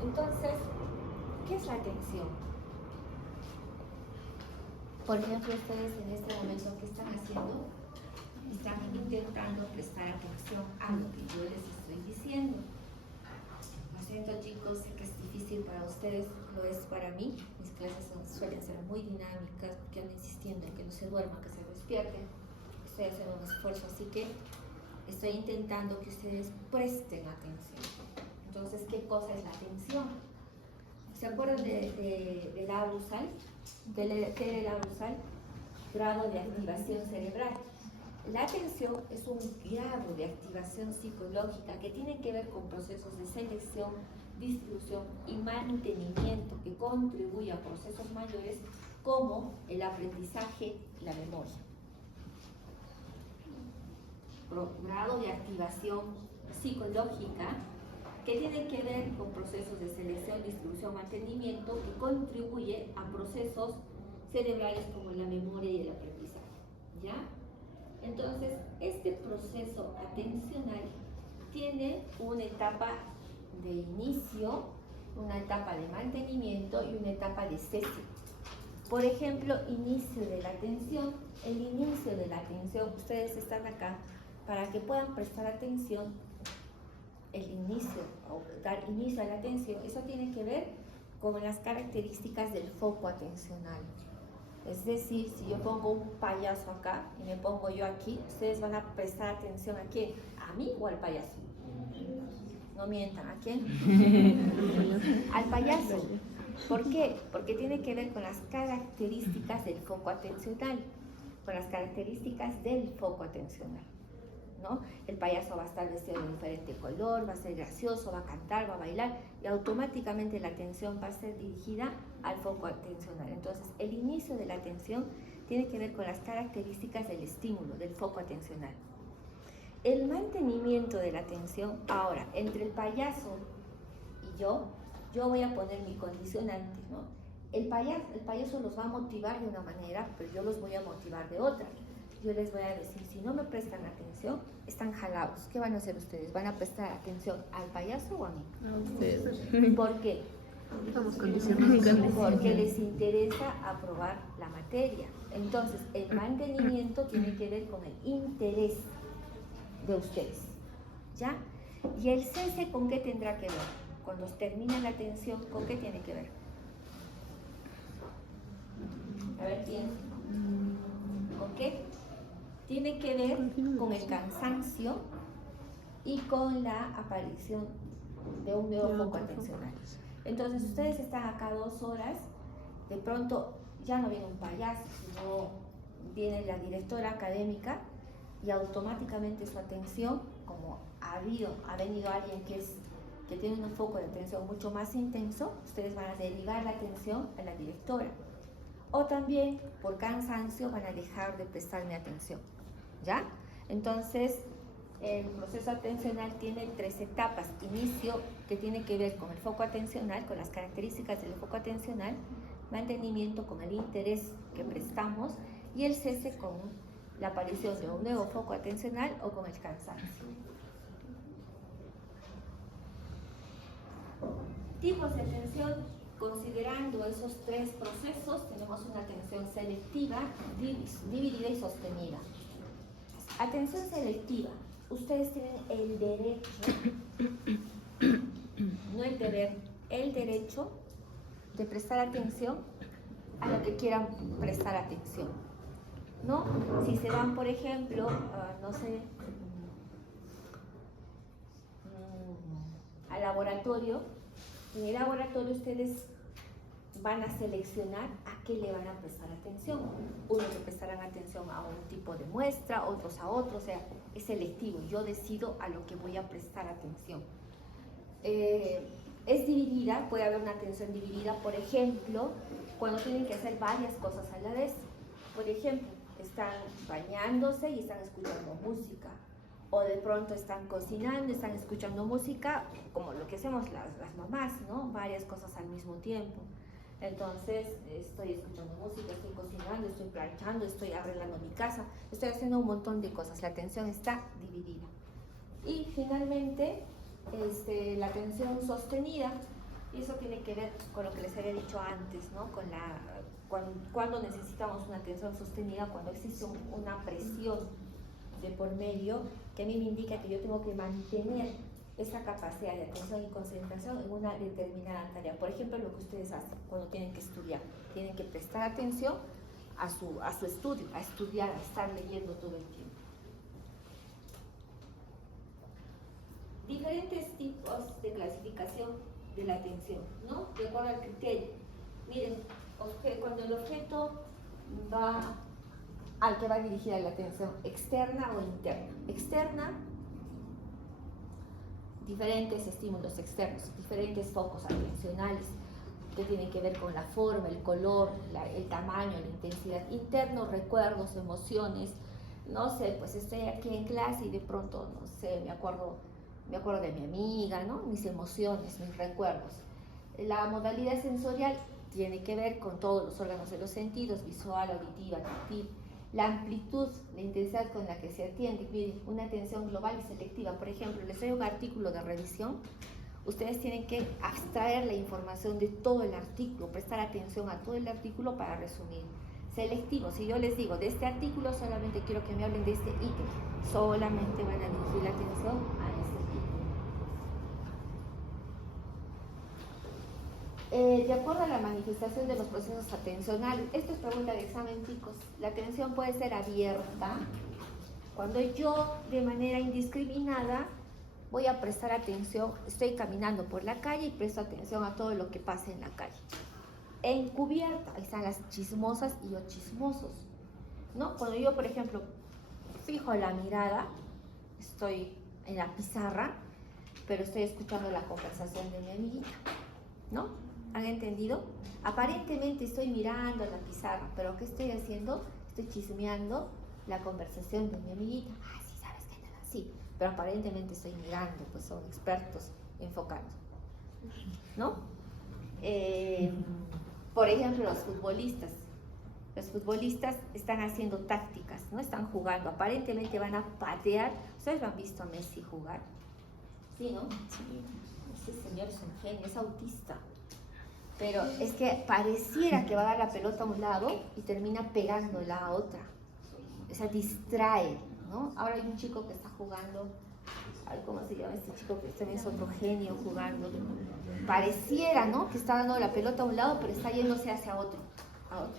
Entonces, ¿qué es la atención? Por ejemplo, ustedes en este momento, ¿qué están haciendo? Están intentando prestar atención a lo que yo les estoy diciendo. Lo siento, chicos, sé que es difícil para ustedes, lo es para mí. Mis clases suelen ser muy dinámicas porque ando insistiendo en que no se duerman, que se despierten. Estoy haciendo un esfuerzo, así que estoy intentando que ustedes presten atención. Entonces, ¿qué cosa es la atención? ¿Se acuerdan de la Arousal? ¿Qué era el Arousal? Grado de activación cerebral. La atención es un grado de activación psicológica que tiene que ver con procesos de selección, distribución y mantenimiento que contribuye a procesos mayores como el aprendizaje y la memoria. Grado de activación psicológica que tiene que ver con procesos de selección, distribución, mantenimiento que contribuye a procesos cerebrales como la memoria y el aprendizaje, ¿ya? Entonces, este proceso atencional tiene una etapa de inicio, una etapa de mantenimiento y una etapa de cese. Por ejemplo, inicio de la atención. El inicio de la atención, ustedes están acá para que puedan prestar atención. El inicio, o dar inicio a la atención, eso tiene que ver con las características del foco atencional. Es decir, si yo pongo un payaso acá y me pongo yo aquí, ustedes van a prestar atención a quién, a mí o al payaso. No mientan, ¿a quién? Al payaso. ¿Por qué? Porque tiene que ver con las características del foco atencional, con las características del foco atencional, ¿no? El payaso va a estar vestido de diferente color, va a ser gracioso, va a cantar, va a bailar y automáticamente la atención va a ser dirigida al foco atencional. Entonces, el inicio de la atención tiene que ver con las características del estímulo, del foco atencional. El mantenimiento de la atención, ahora, entre el payaso y yo voy a poner mi condicionante, ¿no? El payaso los va a motivar de una manera, pero yo los voy a motivar de otra. Yo les voy a decir, si no me prestan atención, están jalados. ¿Qué van a hacer ustedes? ¿Van a prestar atención al payaso o a mí? A ustedes. ¿Por qué? Estamos condicionados. Porque les interesa aprobar la materia. Entonces, el mantenimiento tiene que ver con el interés de ustedes, ¿ya? ¿Y el cese con qué tendrá que ver? Cuando termina la atención, ¿con qué tiene que ver? A ver, ¿quién? ¿Con qué? Tiene que ver con el cansancio y con la aparición de un nuevo foco atencional. Entonces, ustedes están acá 2 horas, de pronto ya no viene un payaso, sino viene la directora académica y automáticamente su atención, como ha venido alguien que tiene un foco de atención mucho más intenso, ustedes van a derivar la atención a la directora. O también, por cansancio, van a dejar de prestarme atención, ¿ya? Entonces, el proceso atencional tiene 3 etapas. Inicio, que tiene que ver con el foco atencional, con las características del foco atencional, mantenimiento con el interés que prestamos y el cese con la aparición de un nuevo foco atencional o con el cansancio. Tipos de atención, considerando esos 3 procesos, tenemos una atención selectiva, dividida y sostenida. Atención selectiva. Ustedes tienen el derecho, no el deber, el derecho de prestar atención a lo que quieran prestar atención, ¿no? Si se van, por ejemplo, no sé, al laboratorio, en el laboratorio ustedes van a seleccionar a qué le van a prestar atención. Unos le prestarán atención a un tipo de muestra, otros a otro, o sea, es selectivo. Yo decido a lo que voy a prestar atención. Es dividida, puede haber una atención dividida, por ejemplo, cuando tienen que hacer varias cosas a la vez. Por ejemplo, están bañándose y están escuchando música. O de pronto están cocinando, están escuchando música, como lo que hacemos las mamás, ¿no? Varias cosas al mismo tiempo. Entonces, estoy escuchando música, estoy cocinando, estoy planchando, estoy arreglando mi casa, estoy haciendo un montón de cosas. La atención está dividida. Y finalmente, la atención sostenida, y eso tiene que ver con lo que les había dicho antes, ¿no? Con cuando necesitamos una atención sostenida, cuando existe una presión de por medio, que a mí me indica que yo tengo que mantener esa capacidad de atención y concentración en una determinada tarea. Por ejemplo, lo que ustedes hacen cuando tienen que estudiar. Tienen que prestar atención a su estudio, a estudiar, a estar leyendo todo el tiempo. Diferentes tipos de clasificación de la atención, ¿no? De acuerdo al criterio. Miren, cuando el objeto va al que va dirigida la atención, externa o interna. Externa, diferentes estímulos externos, diferentes focos atencionales que tienen que ver con la forma, el color, el tamaño, la intensidad. Interno, recuerdos, emociones. No sé, pues estoy aquí en clase y de pronto, no sé, me acuerdo de mi amiga, ¿no? Mis emociones, mis recuerdos. La modalidad sensorial tiene que ver con todos los órganos de los sentidos, visual, auditiva, táctil. La amplitud, la intensidad con la que se atiende, miren, una atención global y selectiva. Por ejemplo, les doy un artículo de revisión, ustedes tienen que abstraer la información de todo el artículo, prestar atención a todo el artículo para resumir. Selectivo, si yo les digo, de este artículo solamente quiero que me hablen de este ítem, solamente van a dirigir la atención a este ítem. De acuerdo a la manifestación de los procesos atencionales, esto es pregunta de examen, chicos, la atención puede ser abierta, cuando yo de manera indiscriminada voy a prestar atención, estoy caminando por la calle y presto atención a todo lo que pasa en la calle. Encubierta, ahí están las chismosas y los chismosos, ¿no? Cuando yo, por ejemplo, fijo la mirada, estoy en la pizarra, pero estoy escuchando la conversación de mi amiguita, ¿no? ¿Han entendido? Aparentemente estoy mirando la pizarra, pero ¿qué estoy haciendo? Estoy chismeando la conversación de mi amiguita. Ah, sí, ¿sabes qué? Sí, pero aparentemente estoy mirando, pues son expertos enfocando, ¿no? Por ejemplo, los futbolistas están haciendo tácticas, ¿no? Están jugando, aparentemente van a patear. ¿Ustedes lo han visto a Messi jugar? ¿Sí, no? Sí. Ese señor es un genio, es autista. pero es que pareciera que va a dar la pelota a un lado y termina pegándola a otra. O sea, distrae, ¿no? Ahora hay un chico que está jugando, ay, ¿cómo se llama este chico? Que también es otro genio jugando. Pareciera, ¿no? Que está dando la pelota a un lado, pero está yéndose hacia otro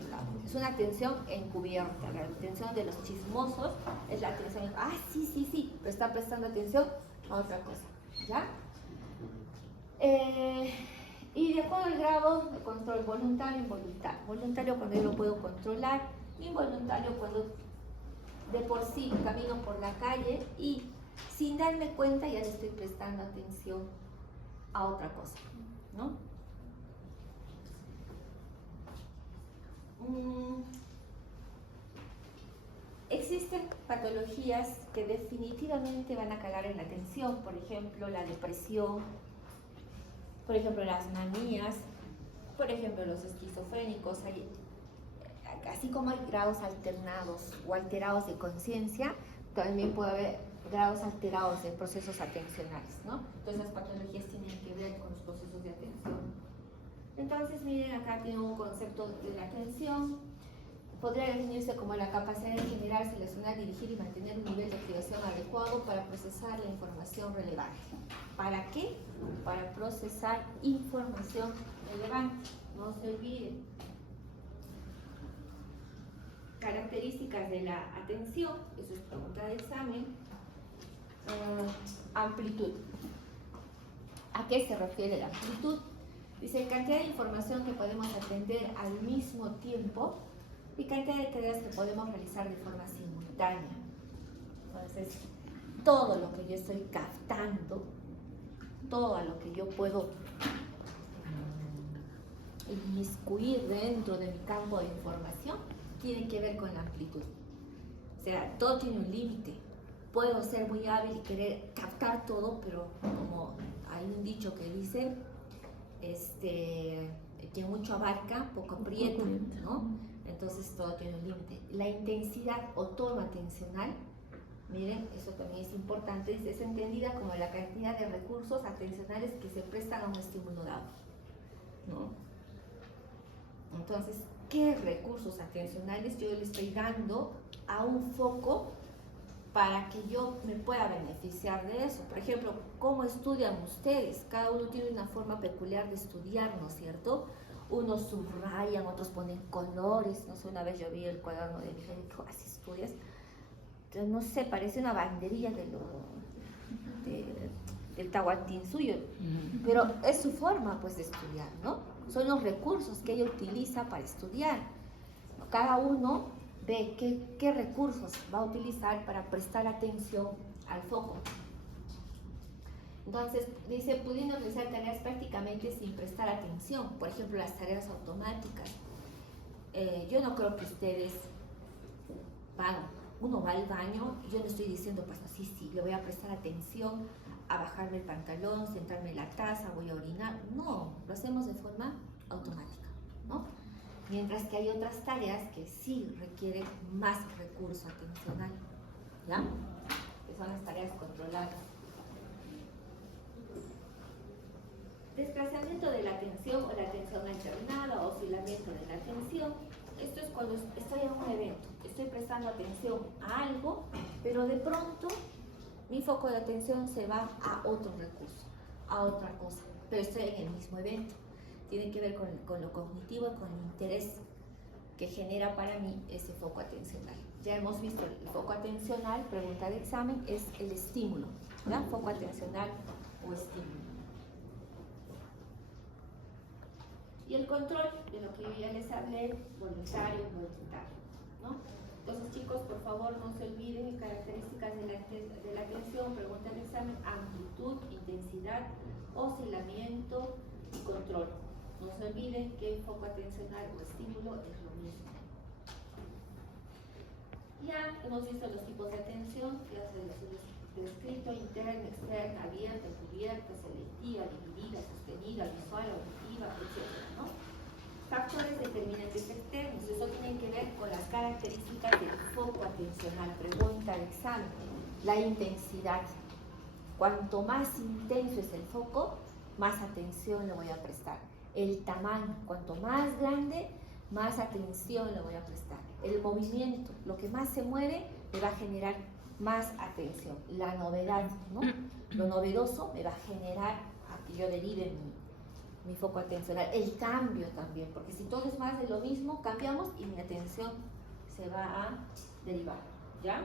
lado. Es una atención encubierta. La atención de los chismosos es la atención, sí, pero está prestando atención a otra cosa, ¿ya? Y de acuerdo al grado de control voluntario e involuntario. Voluntario cuando yo lo puedo controlar, involuntario cuando de por sí camino por la calle y sin darme cuenta ya le estoy prestando atención a otra cosa, ¿no? Existen patologías que definitivamente van a calar en la atención, por ejemplo la depresión, por ejemplo las manías, por ejemplo los esquizofrénicos, así como hay grados alternados o alterados de conciencia, también puede haber grados alterados de procesos atencionales, ¿no? Entonces las patologías tienen que ver con los procesos de atención. Entonces miren, acá tiene un concepto de la atención. Podría definirse como la capacidad de generar, seleccionar, dirigir y mantener un nivel de activación adecuado para procesar la información relevante. ¿Para qué? Para procesar información relevante. No se olviden. Características de la atención, eso es pregunta de examen. Amplitud. ¿A qué se refiere la amplitud? Dice cantidad de información que podemos atender al mismo tiempo y cantidad de tareas que podemos realizar de forma simultánea. Entonces, todo lo que yo estoy captando, todo a lo que yo puedo inmiscuir dentro de mi campo de información, tiene que ver con la amplitud. O sea, todo tiene un límite. Puedo ser muy hábil y querer captar todo, pero como hay un dicho que dice, que mucho abarca, poco aprieta, ¿no? Entonces todo tiene un límite. La intensidad o tono atencional, miren, eso también es importante, es entendida como la cantidad de recursos atencionales que se prestan a un estímulo dado, ¿no? Entonces, ¿qué recursos atencionales yo le estoy dando a un foco para que yo me pueda beneficiar de eso? Por ejemplo, ¿cómo estudian ustedes? Cada uno tiene una forma peculiar de estudiar, ¿no es cierto? Unos subrayan, otros ponen colores. No sé, una vez yo vi el cuaderno de mi hija y dije, así estudias. Entonces, no sé, parece una banderilla del Tahuantinsuyo, pero es su forma pues de estudiar, ¿no? Son los recursos que ella utiliza para estudiar. Cada uno ve qué recursos va a utilizar para prestar atención al foco. Entonces, dice, pudiendo realizar tareas prácticamente sin prestar atención, por ejemplo, las tareas automáticas. Yo no creo que ustedes uno va al baño, y yo no estoy diciendo, pues sí, le voy a prestar atención a bajarme el pantalón, sentarme en la taza, voy a orinar. No, lo hacemos de forma automática, ¿no? Mientras que hay otras tareas que sí requieren más recurso atencional, ¿ya? Que son las tareas controladas. Desplazamiento de la atención o la atención alternada, oscilamiento de la atención. Esto es cuando estoy en un evento, estoy prestando atención a algo, pero de pronto mi foco de atención se va a otro recurso, a otra cosa, pero estoy en el mismo evento. Tiene que ver con lo cognitivo, con el interés que genera para mí ese foco atencional. Ya hemos visto el foco atencional, pregunta de examen, es el estímulo, ¿ya? Foco atencional o estímulo. Y el control, de lo que yo ya les hablé, voluntario, ¿no? Entonces, chicos, por favor, no se olviden características de la atención, pregunta de examen, amplitud, intensidad, oscilamiento y control. No se olviden que foco atencional o estímulo es lo mismo. Ya hemos visto los tipos de atención, ya se los he descrito, interna, externa, abierta, encubierta, selectiva, dividida, sostenida, visual, auditiva, etc., ¿no? Factores determinantes externos, eso tiene que ver con las características del foco atencional. Pregunta de examen, la intensidad. Cuanto más intenso es el foco, más atención le voy a prestar. El tamaño, cuanto más grande, más atención le voy a prestar. El movimiento, lo que más se mueve, me va a generar más atención. La novedad, ¿no? Lo novedoso me va a generar a que yo derive mi foco atencional. El cambio también, porque si todo es más de lo mismo, cambiamos y mi atención se va a derivar, ¿ya?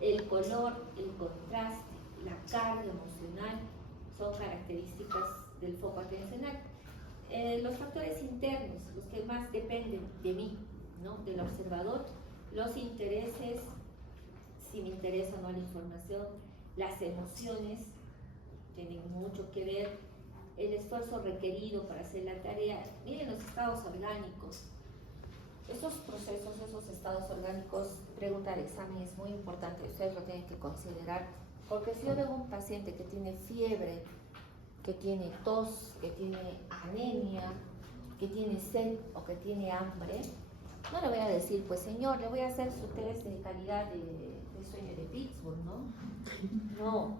El color, el contraste, la carga emocional son características del foco atencional. Los factores internos, los que más dependen de mí, ¿no? Del observador, los intereses, si me interesa o no la información, las emociones tienen mucho que ver, el esfuerzo requerido para hacer la tarea. Miren los estados orgánicos. Esos procesos, esos estados orgánicos, pregunta de examen es muy importante, ustedes lo tienen que considerar, porque si yo veo un paciente que tiene fiebre, que tiene tos, que tiene anemia, que tiene sed o que tiene hambre, no le voy a decir, pues señor, le voy a hacer su test de calidad de sueño de Pittsburgh, ¿no? No.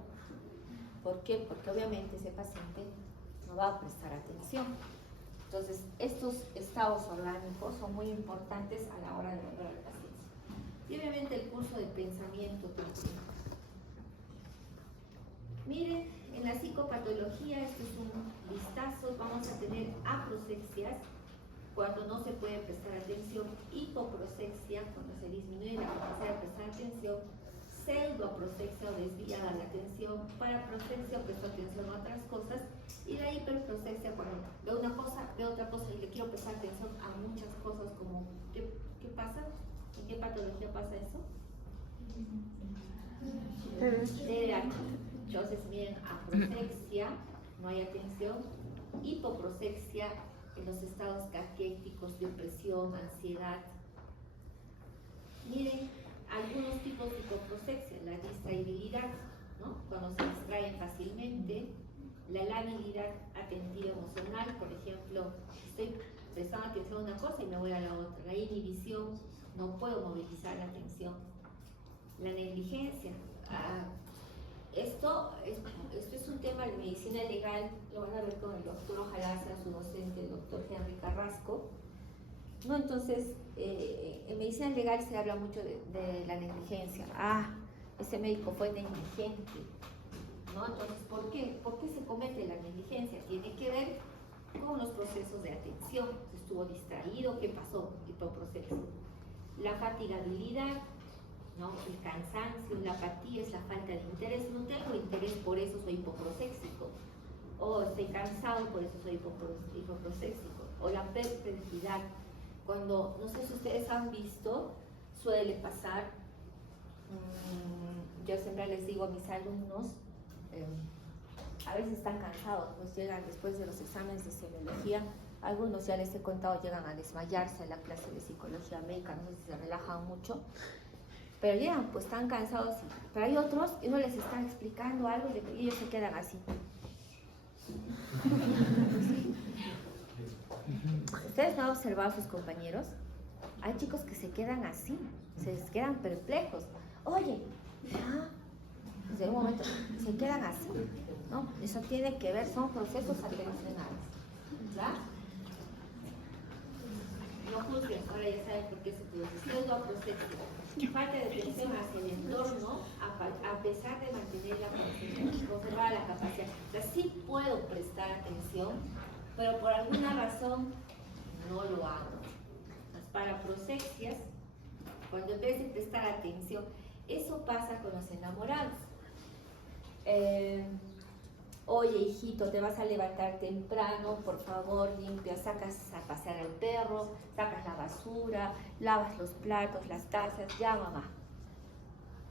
¿Por qué? Porque obviamente ese paciente no va a prestar atención. Entonces, estos estados orgánicos son muy importantes a la hora de evaluar al paciente. Y obviamente el curso de pensamiento también. Miren, en la psicopatología, esto es un vistazo, vamos a tener aprosexias, cuando no se puede prestar atención, hipoprosexia, cuando se disminuye la capacidad de prestar atención, pseudoprosexia o desviada la atención, paraprosexia o presto atención a otras cosas, y la hiperprosexia cuando veo una cosa, veo otra cosa y le quiero prestar atención a muchas cosas, como ¿qué pasa? ¿En qué patología pasa eso? TDAH. Entonces miren, aproxexia, no hay atención, hipoprosexia en los estados caquéticos, depresión, ansiedad. Miren, algunos tipos de hipoprosexia, la distraibilidad, ¿no? Cuando se distraen fácilmente, la labilidad atentiva emocional, por ejemplo, estoy prestando atención a una cosa y me voy a la otra. La inhibición, no puedo movilizar la atención. La negligencia, esto es un tema de medicina legal, lo van a ver con el doctor, ojalá sea su docente, el doctor Henry Carrasco. No, entonces, en medicina legal se habla mucho de la negligencia. Ese médico fue negligente, ¿no? Entonces, ¿por qué? ¿Por qué se comete la negligencia? Tiene que ver con los procesos de atención. ¿Estuvo distraído? ¿Qué pasó? Hipoprosexia. La fatigabilidad, ¿no? El cansancio, la apatía es la falta de interés. No tengo interés, por eso soy hipoproséxico. O estoy cansado, por eso soy hipoproséxico. O la perplejidad. Cuando, no sé si ustedes han visto, suele pasar, yo siempre les digo a mis alumnos, a veces están cansados, pues llegan después de los exámenes de semiología, algunos ya les he contado, llegan a desmayarse en la clase de psicología médica, no sé si se relajan mucho, pero llegan, pues están cansados, pero hay otros y uno les está explicando algo y ellos se quedan así. ¿Ustedes no han observado a sus compañeros? Hay chicos que se quedan así, se quedan perplejos. Oye, ya, desde un momento, se quedan así, ¿no? Eso tiene que ver, son procesos atencionales, ¿ya? No juzguen, ahora ya saben por qué se produce. Pseudoprosexia, falta de atención hacia el entorno, a pesar de mantener la concentración, conservar la capacidad. O sea, sí puedo prestar atención, pero por alguna razón no lo hago. Las paraprosexias, cuando en vez de prestar atención, eso pasa con los enamorados. Oye, hijito, te vas a levantar temprano, por favor, limpia, sacas a pasear al perro, sacas la basura, lavas los platos, las tazas, ya mamá.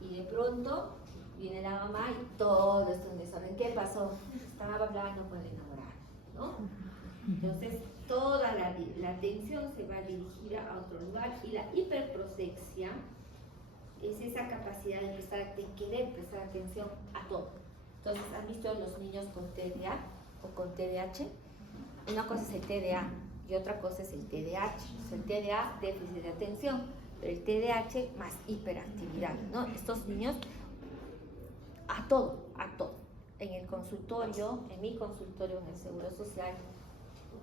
Y de pronto viene la mamá y todo esto es un desorden. ¿Qué pasó? Estaba hablando con el enamorado, ¿no? Entonces, toda la atención se va dirigida a otro lugar, y la hiperprosexia es esa capacidad de querer prestar atención a todo. Entonces, ¿han visto los niños con TDA o con TDAH? Una cosa es el TDA y otra cosa es el TDAH. O sea, el TDA, déficit de atención, pero el TDAH más hiperactividad, ¿no? Estos niños a todo. en el consultorio, en mi consultorio en el Seguro Social,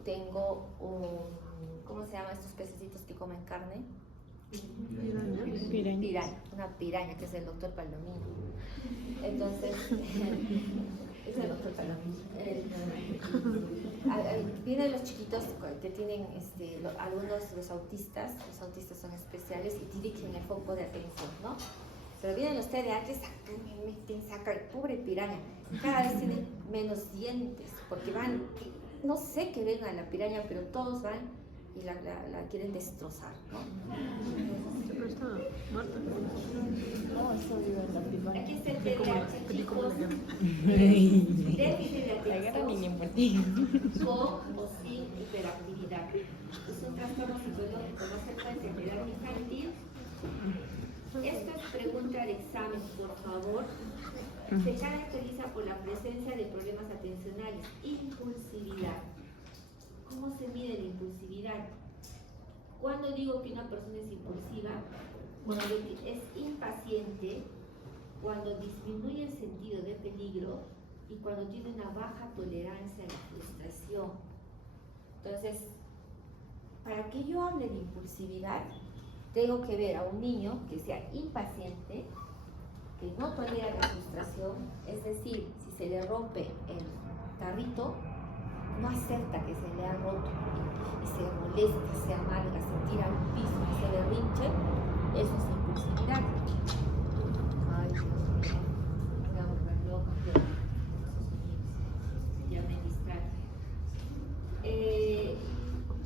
tengo ¿cómo se llaman estos pececitos que comen carne? Piraña, una piraña, que es el doctor Palomino. Entonces, es el doctor Palomino. Vienen los chiquitos que tienen algunos, los autistas son especiales y dirigen el foco de atención, ¿no? Pero vienen los TDAH, sacan, pobre piraña, cada vez tienen menos dientes, porque van, no sé qué ven a la piraña, pero todos van y la quieren destrozar, ¿no? Pero está muerta. No, eso vive en la pipa. Aquí está el TDAH, chicos, déficit de La guerra ni atención por ti. con o sin hiperactividad. Es un trastorno psicológico más frecuente en edad infantil. Esto es pregunta de examen, por favor. Se caracteriza por la presencia de problemas atencionales. Impulsividad. ¿Cómo se mide la impulsividad? Cuando digo que una persona es impulsiva, cuando es impaciente, cuando disminuye el sentido de peligro y cuando tiene una baja tolerancia a la frustración. Entonces, para que yo hable de impulsividad, tengo que ver a un niño que sea impaciente, que no tolera la frustración, es decir, si se le rompe el carrito, no acepta que se le ha roto y se molesta, se amarga, se tira al piso, se berrinche, eso es impulsividad. Ay, Dios mío, me voy a volver loca, ya me distraje.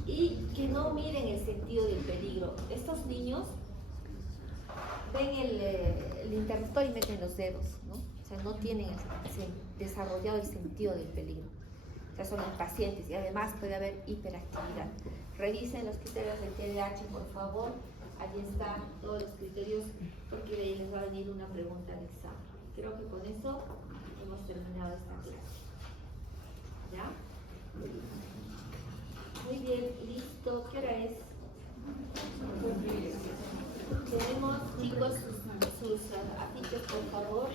Y que no miren el sentido del peligro. Estos niños ven el interruptor y meten los dedos, ¿no? O sea, no tienen desarrollado el sentido del peligro. O sea, son impacientes y además puede haber hiperactividad. Revisen los criterios del TDAH, por favor. Allí están todos los criterios porque de ahí les va a venir una pregunta de examen. Creo que con eso hemos terminado esta clase. ¿Ya? Muy bien, listo. ¿Qué hora es? Tenemos, chicos, sus afiches, por favor.